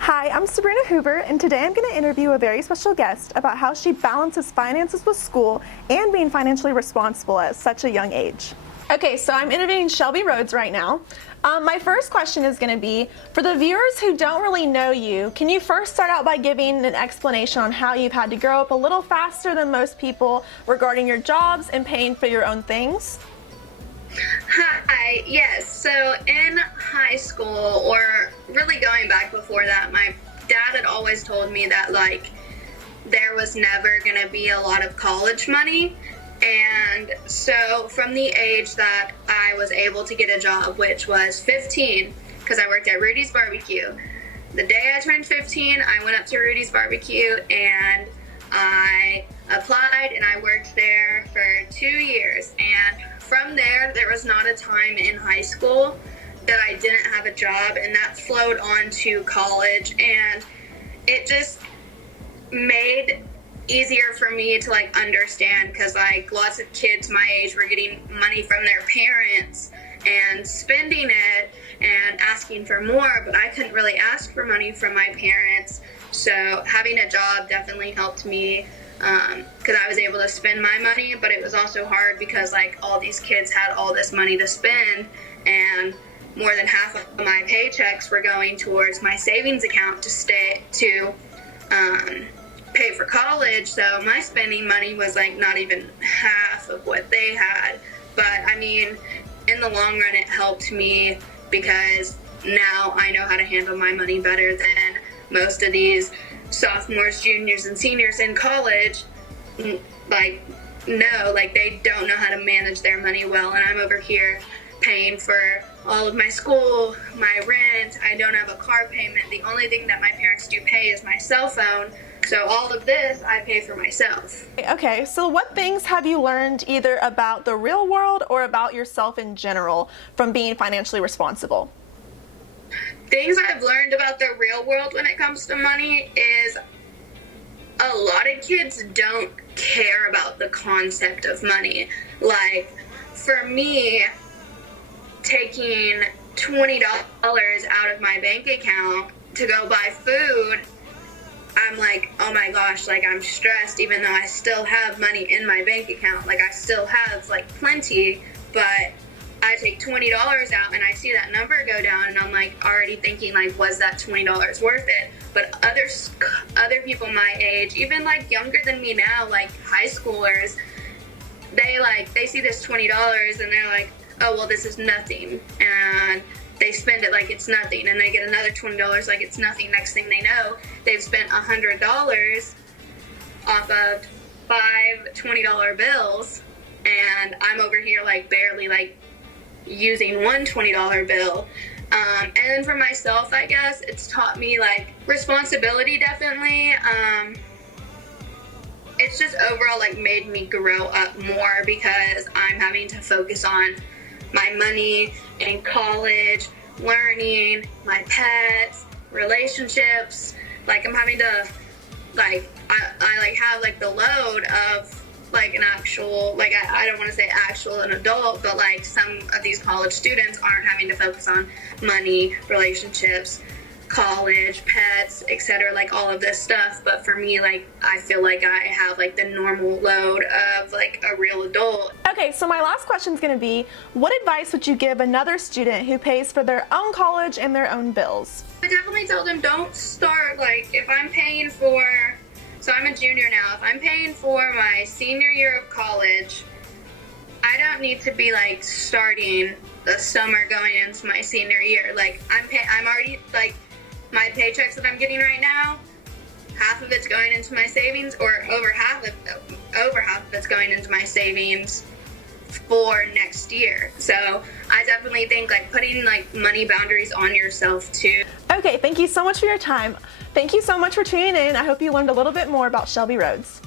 Hi, I'm Sabrina Hoover, and today I'm going to interview a very special guest about how she balances finances with school and being financially responsible at such a young age. Okay, so I'm interviewing Shelby Rhodes right now. My first question is going to be, for the viewers who don't really know you, can you first start out by giving an explanation on how you've had to grow up a little faster than most people regarding your jobs and paying for your own things? Hi, yes. So in high school, or really going back before that, my dad had always told me that there was never going to be a lot of college money. And so from the age that I was able to get a job, which was 15, because I worked at Rudy's Barbecue. The day I turned 15, I went up to Rudy's Barbecue and I applied and I worked there for 2 years. And from there was not a time in high school that I didn't have a job, and that flowed on to college, and it just made easier for me to understand, because lots of kids my age were getting money from their parents and spending it and asking for more, but I couldn't really ask for money from my parents. So having a job definitely helped me, because I was able to spend my money, but it was also hard because all these kids had all this money to spend, and more than half of my paychecks were going towards my savings account to pay for college. So my spending money was not even half of what they had. But I mean, in the long run, it helped me because now I know how to handle my money better than most of these sophomores, juniors, and seniors in college. They don't know how to manage their money well, and I'm over here paying for all of my school, my rent. I don't have a car payment. The only thing that my parents do pay is my cell phone. So all of this I pay for myself. Okay, so what things have you learned either about the real world or about yourself in general from being financially responsible? Things I've learned about the real world when it comes to money is a lot of kids don't care about the concept of money. For me, taking $20 out of my bank account to go buy food, I'm oh my gosh, I'm stressed even though I still have money in my bank account. I still have plenty, but I take $20 out and I see that number go down and I'm already thinking was that $20 worth it? But other people my age, even younger than me now, high schoolers, they see this $20 and they're oh well, this is nothing, and they spend it like it's nothing, and they get another $20 like it's nothing. Next thing they know, they've spent $100 off of 5 $20 bills, and I'm over here barely using one $20 bill. And then for myself, I guess it's taught me responsibility, definitely. It's just overall made me grow up more because I'm having to focus on my money in college, learning, my pets, relationships. I'm having to I have the load of an actual, I don't want to say actual an adult, but some of these college students aren't having to focus on money, relationships, college, pets, etc., all of this stuff. But for me, I feel I have the normal load of a real adult. Okay, so my last question is going to be, what advice would you give another student who pays for their own college and their own bills? I definitely tell them don't start, if I'm paying for, so I'm a junior now, if I'm paying for my senior year of college, I don't need to be starting the summer going into my senior year. I'm already my paychecks that I'm getting right now, half of it's going into my savings, or over half of it's going into my savings for next year. So I definitely think putting money boundaries on yourself too. Okay, thank you so much for your time. Thank you so much for tuning in. I hope you learned a little bit more about Shelby Rhodes.